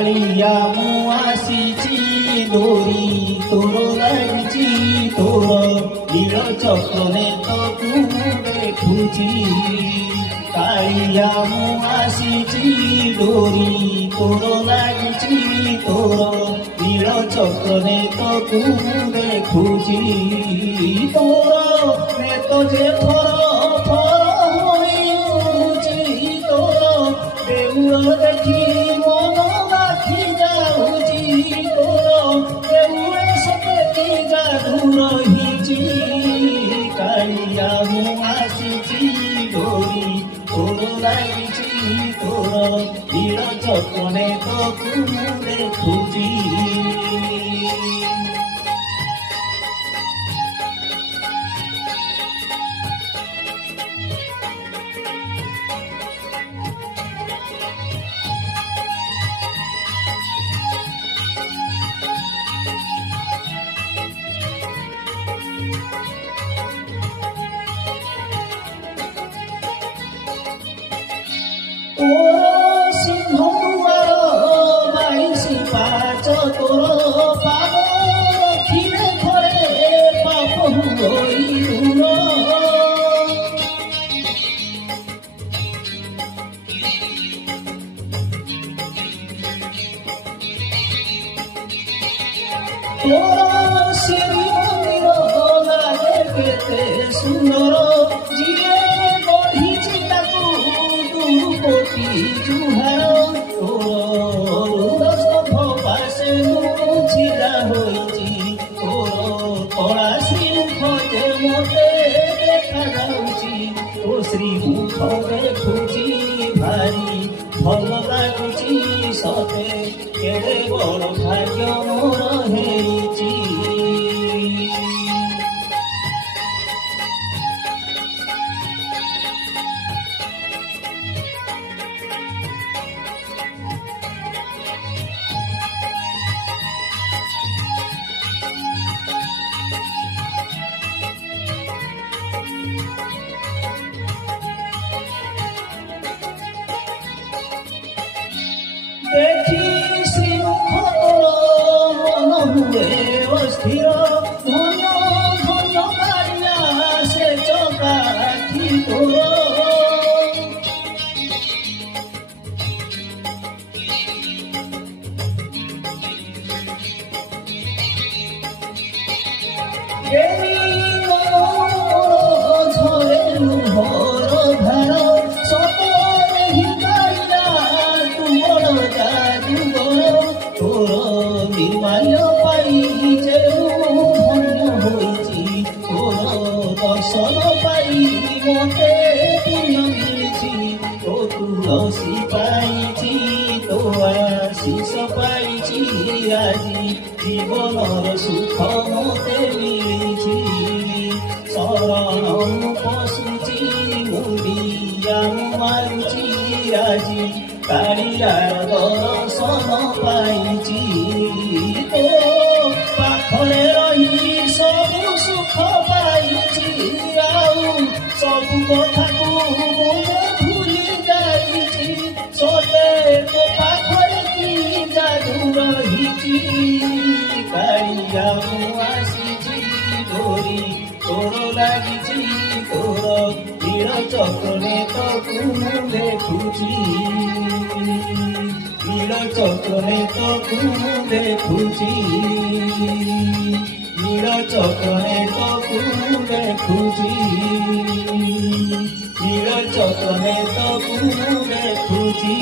କାଳିଆ ମୁଁ ଆସିଛି ଦୋରି ତୋର ଲାଗିଛି ତୋର ନୀଳ ଚକ୍ରରେ ତୁ ଦେଖୁଛି କାଳିଆ ମୁଁ ଆସିଛି ଡୋରି ତୋର ଲାଗିଛି ତୋର ନୀଳ ଚକ୍ରରେ ତୁ ଦେଖୁଛି ତୋର ନେତ ଯେ ଫର ଫର ହୋଇଛି ତୋର ଦେଉଳ ଦେଖି ମନ ଲାଖି ଯାଉଛି ତୋର ଦେଉଳେ ସତେ ଯାଦୁ ରହିଛି କାଳିଆ ମୁଁ ଆସିଛି ଡୋରି ତୋର ଲାଗିଛି ତୋର ନୀଳ ଚକ୍ରରେ ତୁ ଦେଖୁଛି ତୋର ସିଂହ ଦୁଆର ବାଇଶି ପାଚ ତୋର ପାଦ ରଖିଲେ ଘରେ ପାପ ହୋଇ ଦୂର ତୋର ଶ୍ରୀ ମନ୍ଦିର ଲାଗେ କେତେ ସୁନ୍ଦର ଯିଏ ଗଢ଼ିଛି ତାକୁ କୋଟି ଜୁହାର ତୋର ପାଶେ ମୁଁ ଛିଡ଼ା ହୋଇଛି ତୋର କଳା ଶ୍ରୀମୁଖ ଯେ ମୋତେ ଦେଖାଯାଉଛି ତୋ ଶ୍ରୀମୁଖ ଦେଖୁଛି ଭାରି ଭଲ ଲାଗୁଛି ସତେ କେଡ଼େ ବଡ଼ ଭାଗ୍ୟ ମୋର ହେଇଛି দেখি শ্রীমুখ তোর মন হুয়ে অস্থির ধন্য ধন্য কালিয়া সে চকাঠি তোর ঝরে লুহর ধার সতরে হিকাইলা তোর নির্মাল্য পাই যে ধন্য হয়েছি তোর দর্শন পাই মতে পুণ্য মিলিছি তো তুলসী পাইছি তো আশিষ পাইছি আজি জীবনর সুখ মতে মিলিছি শরণ পশুছি মুন্ডিয়া মারুছি আজি কালিয়ার দর্শন পাইছি তো পাখরে রহি সবু সুখ পাইছি আউ সবু কথাকু মুঝে ভুলি যাইছি সতে তো পাখরে কি জাদু রহিছি কালিয়া মু আসিছি ডোরি তোর লাগিছি তোর নীল চক্রে তু দেখুছি নীল চক্রে তু দেখুছি নীল চক্রে তু দেখুছি নীল চক্রে তু দেখুছি